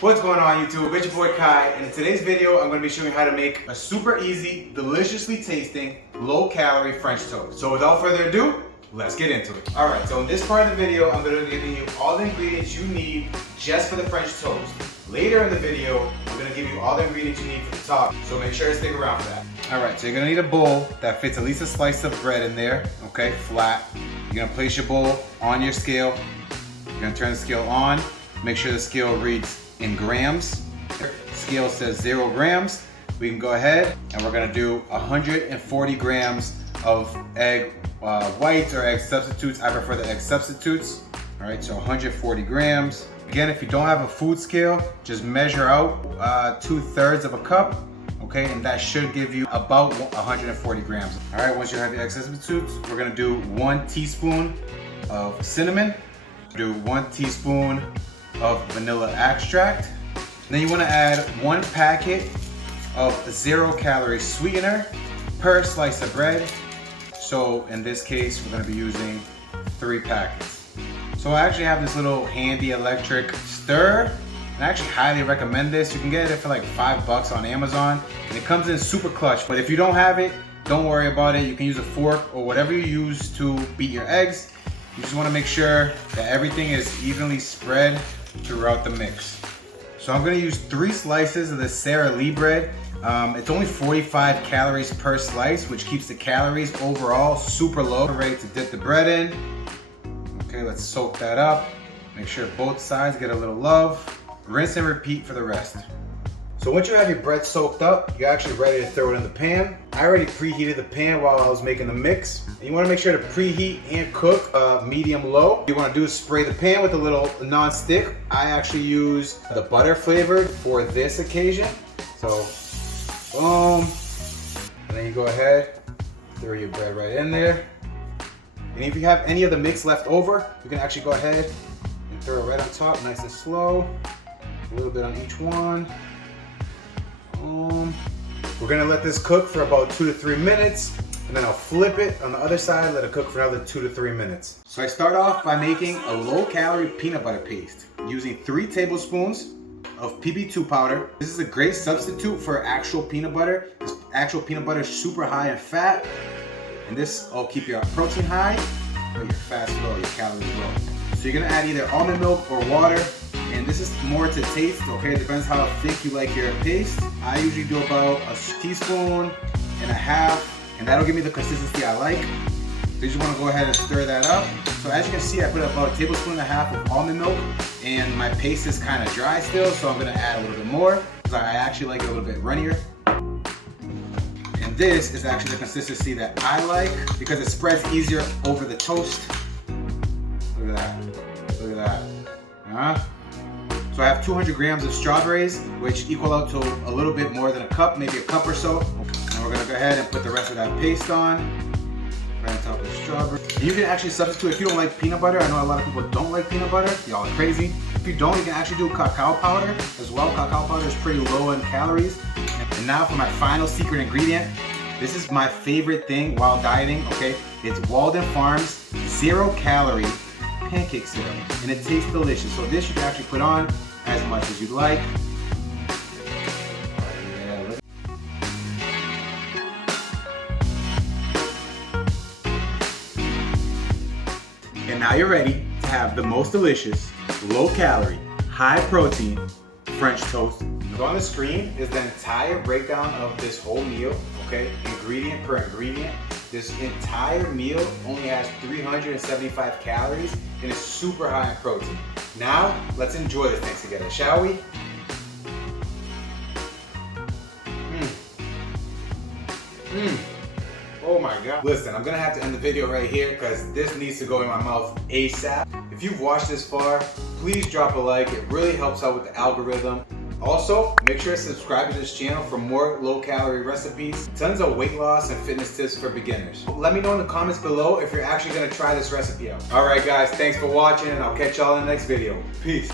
What's going on YouTube? It's your boy Kai, and in today's video I'm going to be showing you how to make a super easy, deliciously tasting, low-calorie French toast. So without further ado, let's get into it. Alright, so in this part of the video I'm going to be giving you all the ingredients you need just for the French toast. Later in the video, I'm going to give you all the ingredients you need for the top, so make sure to stick around for that. Alright, so you're going to need a bowl that fits at least a slice of bread in there, okay, flat. You're going to place your bowl on your scale. You're going to turn the scale on. Make sure the scale reads in grams. Scale says 0 grams. We can go ahead and we're gonna do 140 grams of egg whites or egg substitutes. I prefer the egg substitutes. All right, so 140 grams. Again, if you don't have a food scale, just measure out 2/3 of a cup, okay? And that should give you about 140 grams. All right, once you have your egg substitutes, we're gonna do 1 teaspoon of cinnamon, do 1 teaspoon of vanilla extract. Then you want to add 1 packet of 0-calorie sweetener per slice of bread. So in this case, we're going to be using 3 packets. So I actually have this little handy electric stir, and I actually highly recommend this. You can get it for like $5 on Amazon, and it comes in super clutch. But if you don't have it, don't worry about it. You can use a fork or whatever you use to beat your eggs. You just want to make sure that everything is evenly spread throughout the mix. So I'm going to use 3 slices of the Sara Lee bread. It's only 45 calories per slice, which keeps the calories overall super low. We're ready to dip the bread in. Okay, let's soak that up. Make sure both sides get a little love. Rinse and repeat for the rest. So once you have your bread soaked up, you're actually ready to throw it in the pan. I already preheated the pan while I was making the mix. And you want to make sure to preheat and cook medium low. What you want to do is spray the pan with a little non-stick. I actually use the butter flavored for this occasion. So, boom. And then you go ahead, throw your bread right in there. And if you have any of the mix left over, you can actually go ahead and throw it right on top, nice and slow. A little bit on each one. We're gonna let this cook for about 2 to 3 minutes, and then I'll flip it on the other side, let it cook for another 2 to 3 minutes. So I start off by making a low-calorie peanut butter paste using 3 tablespoons of PB2 powder. This is a great substitute for actual peanut butter. This actual peanut butter is super high in fat, and this will keep your protein high, but your fats low, your calories low. So you're gonna add either almond milk or water. And this is more to taste, okay? It depends how thick you like your paste. I usually do about 1.5 teaspoons, and that'll give me the consistency I like. So you just wanna go ahead and stir that up. So as you can see, I put about 1.5 tablespoons of almond milk, and my paste is kind of dry still, so I'm gonna add a little bit more, because I actually like it a little bit runnier. And this is actually the consistency that I like, because it spreads easier over the toast. Look at that, look at that. So I have 200 grams of strawberries, which equal out to a little bit more than a cup, maybe a cup or so. And we're gonna go ahead and put the rest of that paste on, right on top of the strawberry. And you can actually substitute if you don't like peanut butter. I know a lot of people don't like peanut butter. Y'all are crazy. If you don't, you can actually do cacao powder as well. Cacao powder is pretty low in calories. And now for my final secret ingredient. This is my favorite thing while dieting, okay? It's Walden Farms 0-calorie pancake syrup, and it tastes delicious. So this you can actually put on as much as you'd like. Yeah, look. And now you're ready to have the most delicious, low-calorie, high-protein French toast. So on the screen is the entire breakdown of this whole meal, okay? Ingredient per ingredient. This entire meal only has 375 calories and is super high in protein. Now, let's enjoy this thing together, shall we? Oh my God. Listen, I'm gonna have to end the video right here because this needs to go in my mouth ASAP. If you've watched this far, please drop a like. It really helps out with the algorithm. Also, make sure to subscribe to this channel for more low-calorie recipes, tons of weight loss and fitness tips for beginners. Let me know in the comments below if you're actually gonna try this recipe out. All right guys, thanks for watching, and I'll catch y'all in the next video. Peace.